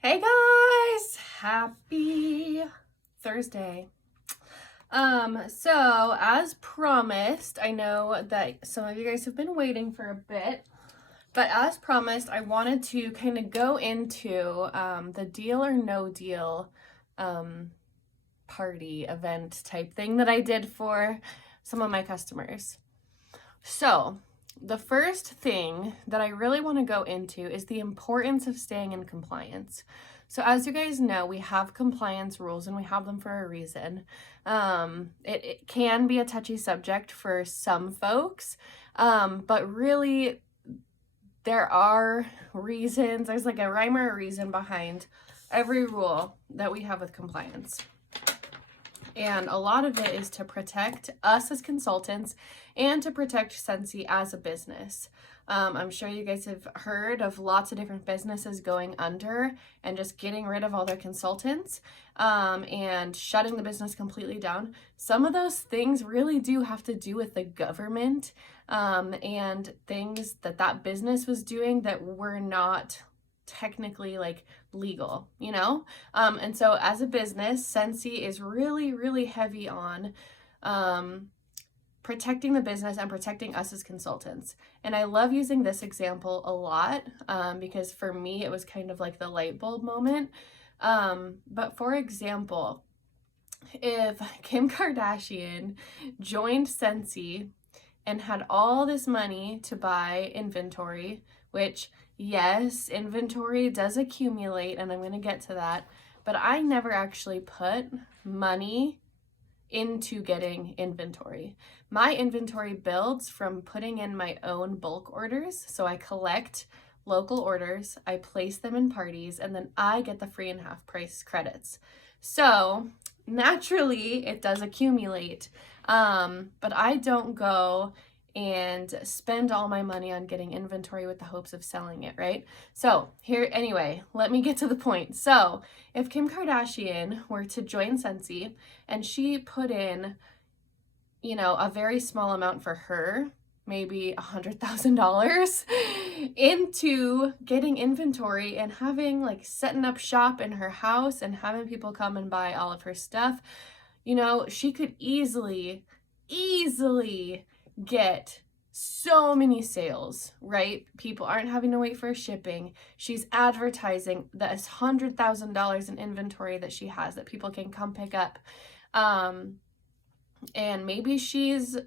Hey guys, happy Thursday. So as promised, I know that some of you guys have been waiting for a bit, but as promised, I wanted to kind of go into the deal or no deal party event type thing that I did for some of my customers. So, the first thing that I really want to go into is the importance of staying in compliance. So, as you guys know, we have compliance rules and we have them for a reason. It can be a touchy subject for some folks, but really, there are reasons. There's like a rhyme or a reason behind every rule that we have with compliance. And a lot of it is to protect us as consultants and to protect Scentsy as a business. I'm sure you guys have heard of lots of different businesses going under and just getting rid of all their consultants and shutting the business completely down. Some of those things really do have to do with the government and things that business was doing that were not technically like legal, and so as a business, Scentsy is really heavy on protecting the business and protecting us as consultants. And I love using this example a lot because for me it was kind of like the light bulb moment. But for example, if Kim Kardashian joined Scentsy and had all this money to buy inventory, which, yes, inventory does accumulate, and I'm going to get to that, but I never actually put money into getting inventory. My inventory builds from putting in my own bulk orders. So I collect local orders, I place them in parties, and then I get the free and half price credits. So naturally, it does accumulate, but I don't go and spend all my money on getting inventory with the hopes of selling it, right? So here, anyway, let me get to the point. So if Kim Kardashian were to join Scentsy and she put in, a very small amount for her, maybe $100,000 into getting inventory and having setting up shop in her house and having people come and buy all of her stuff, she could easily get so many sales, right? People aren't having to wait for shipping. She's advertising this $100,000 in inventory that she has that people can come pick up. And maybe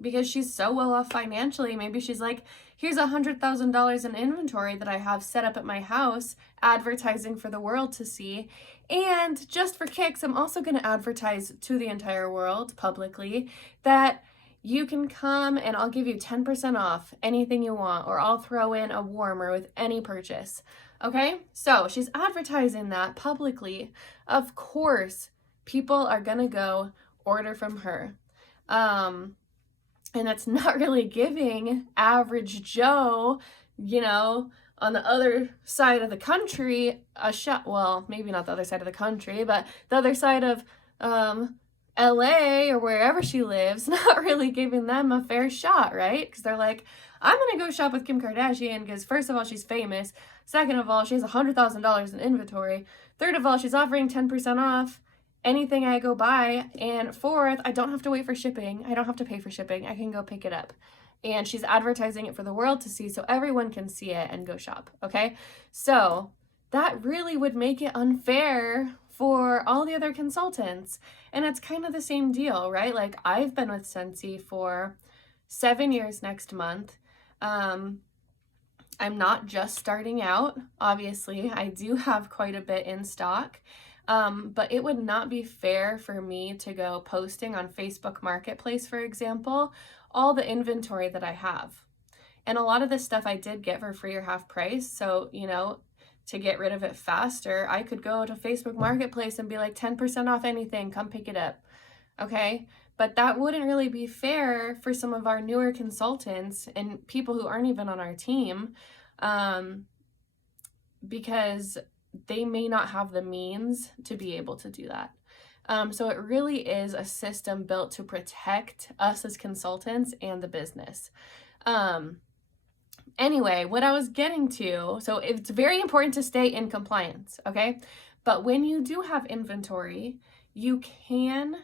because she's so well off financially, maybe she's like, here's $100,000 in inventory that I have set up at my house, advertising for the world to see. And just for kicks, I'm also going to advertise to the entire world publicly that you can come and I'll give you 10% off anything you want, or I'll throw in a warmer with any purchase. Okay? So she's advertising that publicly. Of course, people are going to go order from her. And that's not really giving average Joe, on the other side of the country a shot. Well, maybe not the other side of the country, but the other side of LA or wherever she lives, not really giving them a fair shot, right? Because they're like, I'm going to go shop with Kim Kardashian because first of all, she's famous. Second of all, she has $100,000 in inventory. Third of all, she's offering 10% off anything I go buy. And fourth, I don't have to wait for shipping. I don't have to pay for shipping. I can go pick it up. And she's advertising it for the world to see so everyone can see it and go shop, okay? So that really would make it unfair for all the other consultants. And it's kind of the same deal, right? Like, I've been with Scentsy for 7 years next month. I'm not just starting out. Obviously, I do have quite a bit in stock. But it would not be fair for me to go posting on Facebook Marketplace, for example, all the inventory that I have. And a lot of this stuff I did get for free or half price. So, to get rid of it faster, I could go to Facebook Marketplace and be like 10% off anything, come pick it up. Okay? But that wouldn't really be fair for some of our newer consultants and people who aren't even on our team, because they may not have the means to be able to do that. So it really is a system built to protect us as consultants and the business. Anyway, what I was getting to, so it's very important to stay in compliance, okay? But when you do have inventory, you can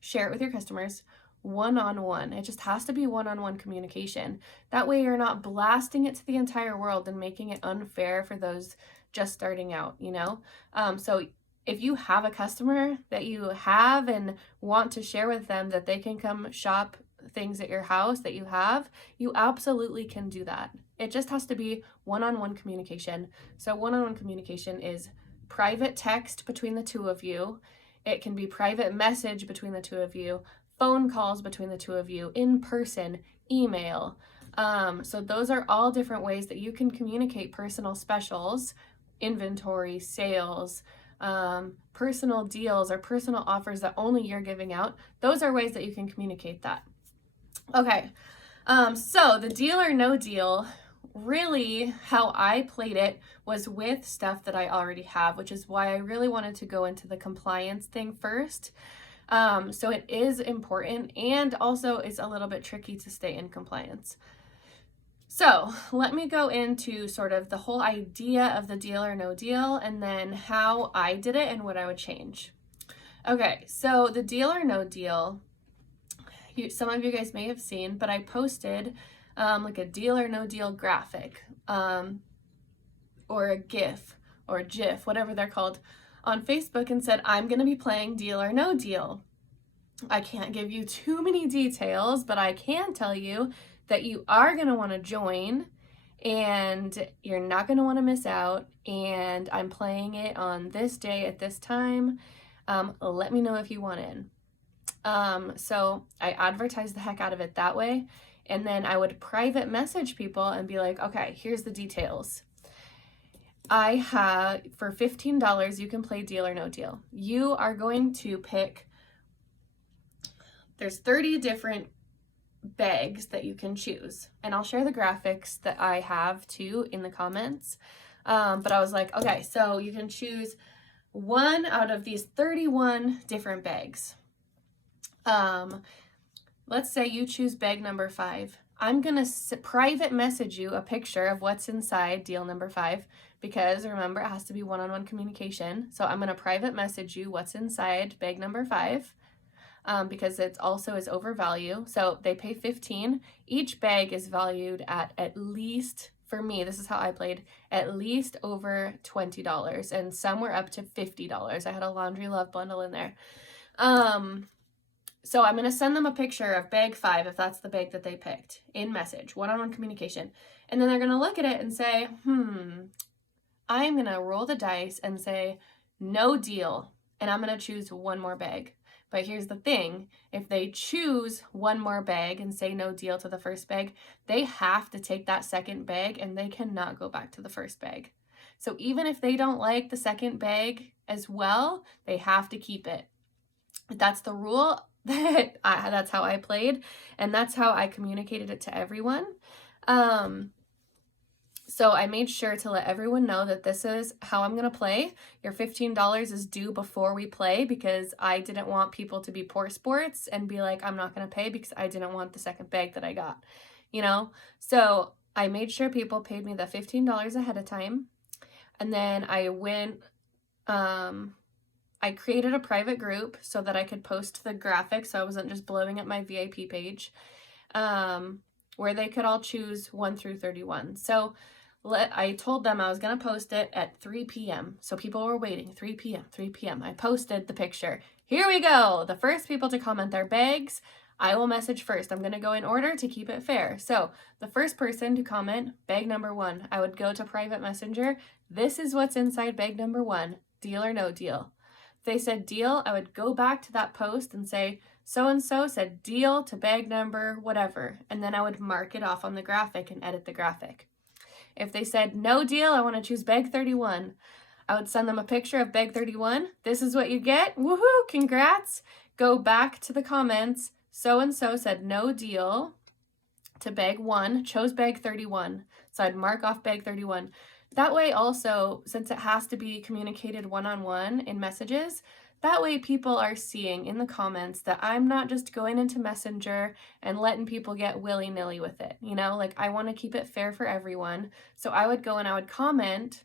share it with your customers one-on-one. It just has to be one-on-one communication. That way you're not blasting it to the entire world and making it unfair for those just starting out, you know? So if you have a customer that you have and want to share with them that they can come shop things at your house that you have, you absolutely can do that. It just has to be one-on-one communication. So one-on-one communication is private text between the two of you. It can be private message between the two of you, phone calls between the two of you, in person, email. So those are all different ways that you can communicate personal specials, inventory, sales, personal deals, or personal offers that only you're giving out. Those are ways that you can communicate that. Okay, so the deal or no deal, really how I played it was with stuff that I already have, which is why I really wanted to go into the compliance thing first. So it is important, and also it's a little bit tricky to stay in compliance. So let me go into sort of the whole idea of the deal or no deal, and then how I did it and what I would change. Okay, so the deal or no deal, some of you guys may have seen, but I posted like a deal or no deal graphic, or a GIF or GIF, whatever they're called, on Facebook, and said, I'm going to be playing deal or no deal. I can't give you too many details, but I can tell you that you are going to want to join and you're not going to want to miss out. And I'm playing it on this day at this time. Let me know if you want in. So I advertised the heck out of it that way. And then I would private message people and be like, okay, here's the details. I have, for $15, you can play deal or no deal. You are going to pick, there's 30 different bags that you can choose. And I'll share the graphics that I have too in the comments. But I was like, okay, so you can choose one out of these 31 different bags. Let's say you choose bag number 5. I'm going to private message you a picture of what's inside deal number 5, because remember, it has to be one-on-one communication. So I'm going to private message you what's inside bag number 5, because it also is over value. So they pay $15. Each bag is valued at least, for me, this is how I played, at least over $20, and some were up to $50. I had a laundry love bundle in there. So I'm going to send them a picture of bag 5, if that's the bag that they picked, in message, one-on-one communication. And then they're going to look at it and say, I'm going to roll the dice and say, no deal. And I'm going to choose one more bag. But here's the thing. If they choose one more bag and say no deal to the first bag, they have to take that second bag and they cannot go back to the first bag. So even if they don't like the second bag as well, they have to keep it. That's the rule. That's how I played, and that's how I communicated it to everyone. So I made sure to let everyone know that this is how I'm going to play. Your $15 is due before we play, because I didn't want people to be poor sports and be like, I'm not going to pay because I didn't want the second bag that I got, you know? So I made sure people paid me the $15 ahead of time. And then I went, I created a private group so that I could post the graphics, so I wasn't just blowing up my VIP page, where they could all choose 1 through 31. So I told them I was going to post it at 3 p.m. So people were waiting, 3 p.m. I posted the picture. Here we go. The first people to comment their bags, I will message first. I'm going to go in order to keep it fair. So the first person to comment bag number 1, I would go to private messenger. This is what's inside bag number 1, deal or no deal. If they said deal, I would go back to that post and say, so-and-so said deal to bag number whatever. And then I would mark it off on the graphic and edit the graphic. If they said no deal, I want to choose bag 31. I would send them a picture of bag 31. This is what you get. Woohoo, congrats. Go back to the comments. So-and-so said no deal to bag 1, chose bag 31. So I'd mark off bag 31. That way also, since it has to be communicated one-on-one in messages, That way people are seeing in the comments that I'm not just going into Messenger and letting people get willy-nilly with it, you know? Like, I want to keep it fair for everyone. So I would go and I would comment.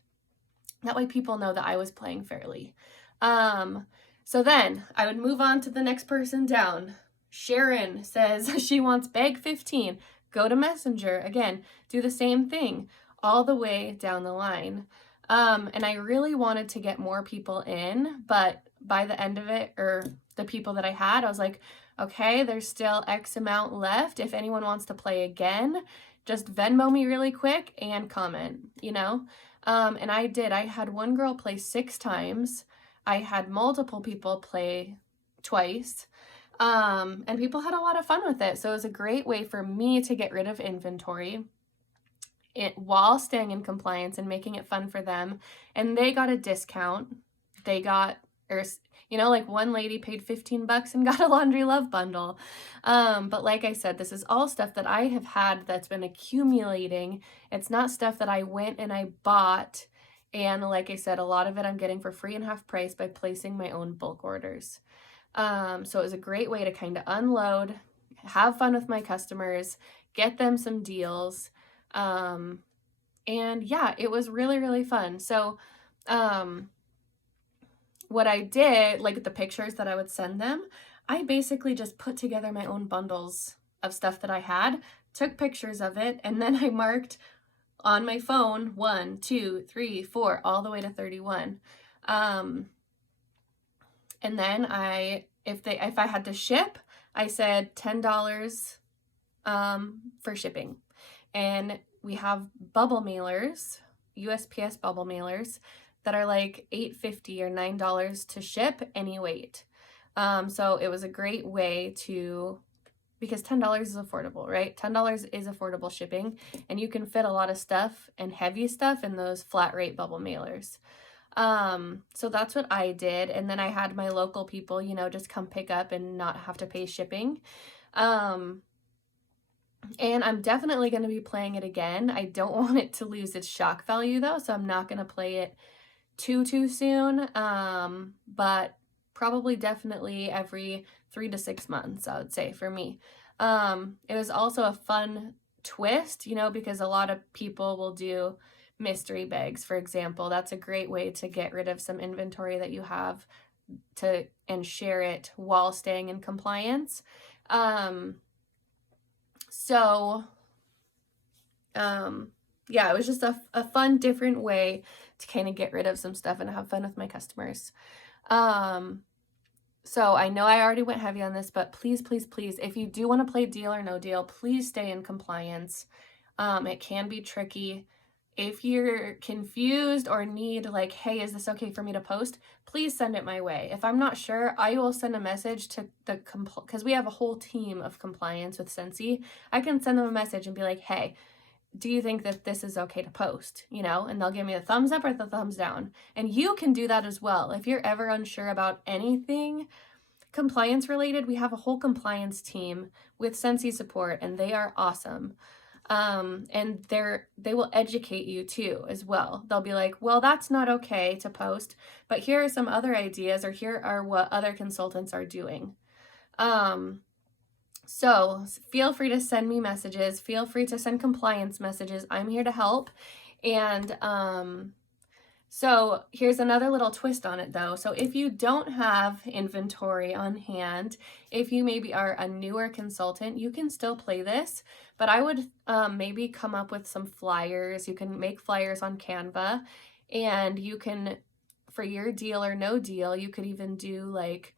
That way people know that I was playing fairly. So then I would move on to the next person down. Sharon says she wants bag 15. Go to Messenger. Again, do the same thing all the way down the line. And I really wanted to get more people in, but by the end of it, or the people that I had, I was like, okay, there's still X amount left. If anyone wants to play again, just Venmo me really quick and comment, you know? And I did. I had one girl play 6 times. I had multiple people play twice. And people had a lot of fun with it. So it was a great way for me to get rid of inventory while staying in compliance and making it fun for them. And they got a discount. They got, or, you know, like one lady paid $15 and got a laundry love bundle. But like I said, this is all stuff that I have had that's been accumulating. It's not stuff that I went and I bought. And like I said, a lot of it I'm getting for free and half price by placing my own bulk orders. So it was a great way to kind of unload, have fun with my customers, get them some deals. And yeah, it was really, really fun. So, what I did, like the pictures that I would send them, I basically just put together my own bundles of stuff that I had, took pictures of it, and then I marked on my phone 1, 2, 3, 4, all the way to 31. And then if I had to ship, I said $10 for shipping. And we have bubble mailers, USPS bubble mailers, that are like $8.50 or $9 to ship any weight. So it was a great way to, because $10 is affordable, right? $10 is affordable shipping, and you can fit a lot of stuff and heavy stuff in those flat rate bubble mailers. So that's what I did. And then I had my local people, you know, just come pick up and not have to pay shipping. And I'm definitely going to be playing it again. I don't want it to lose its shock value though, so I'm not going to play it too soon. But probably definitely every 3 to 6 months, I would say, for me. It was also a fun twist, you know, because a lot of people will do mystery bags, for example. That's a great way to get rid of some inventory that you have and share it while staying in compliance. Yeah, it was just a fun, different way to kind of get rid of some stuff and have fun with my customers. So I know I already went heavy on this, but please, please, please, if you do want to play Deal or No Deal, please stay in compliance. It can be tricky. If you're confused or need like, hey, is this okay for me to post? Please send it my way. If I'm not sure, I will send a message to because we have a whole team of compliance with Scentsy. I can send them a message and be like, hey, do you think that this is okay to post? You know, and they'll give me the thumbs up or the thumbs down. And you can do that as well. If you're ever unsure about anything compliance related, we have a whole compliance team with Scentsy support, and they are awesome. And they will educate you too as well. They'll be like, well, that's not okay to post, but here are some other ideas, or here are what other consultants are doing. So feel free to send me messages. Feel free to send compliance messages. I'm here to help. And so here's another little twist on it though. So if you don't have inventory on hand, if you maybe are a newer consultant, you can still play this, but I would maybe come up with some flyers. You can make flyers on Canva, and you can, for your Deal or No Deal, you could even do like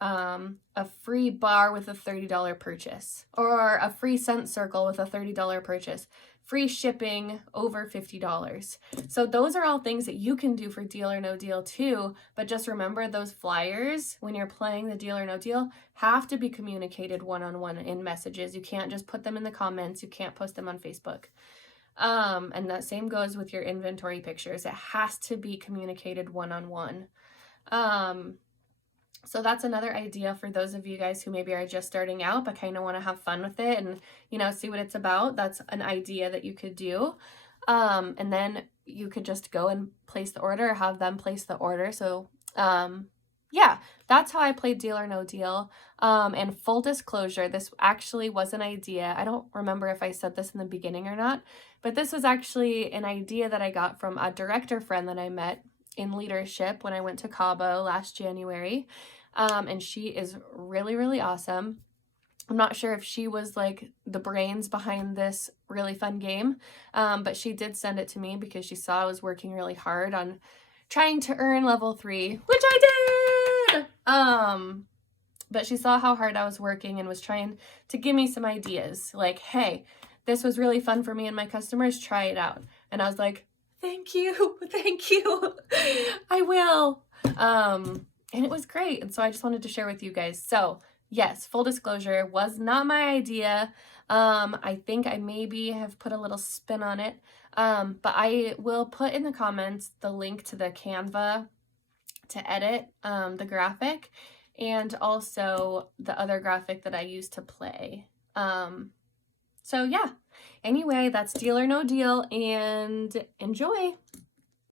a free bar with a $30 purchase, or a free scent circle with a $30 purchase, free shipping over $50. So those are all things that you can do for Deal or No Deal too, but just remember those flyers, when you're playing the Deal or No Deal, have to be communicated one-on-one in messages. You can't just put them in the comments. You can't post them on Facebook. And that same goes with your inventory pictures. It has to be communicated one-on-one. So that's another idea for those of you guys who maybe are just starting out but kind of want to have fun with it and, you know, see what it's about. That's an idea that you could do. And then you could just go and place the order, or have them place the order. So yeah, that's how I played Deal or No Deal. And full disclosure, this actually was an idea. I don't remember if I said this in the beginning or not, but this was actually an idea that I got from a director friend that I met in leadership when I went to Cabo last January. And she is really, really awesome. I'm not sure if she was like the brains behind this really fun game, but she did send it to me because she saw I was working really hard on trying to earn level 3, which I did! But she saw how hard I was working and was trying to give me some ideas. Like, hey, this was really fun for me and my customers, try it out. And I was like, thank you, thank you, I will. And it was great. And so I just wanted to share with you guys. So yes, full disclosure, was not my idea. I think I maybe have put a little spin on it. But I will put in the comments the link to the Canva to edit the graphic, and also the other graphic that I used to play. So yeah, anyway, that's Deal or No Deal, and enjoy.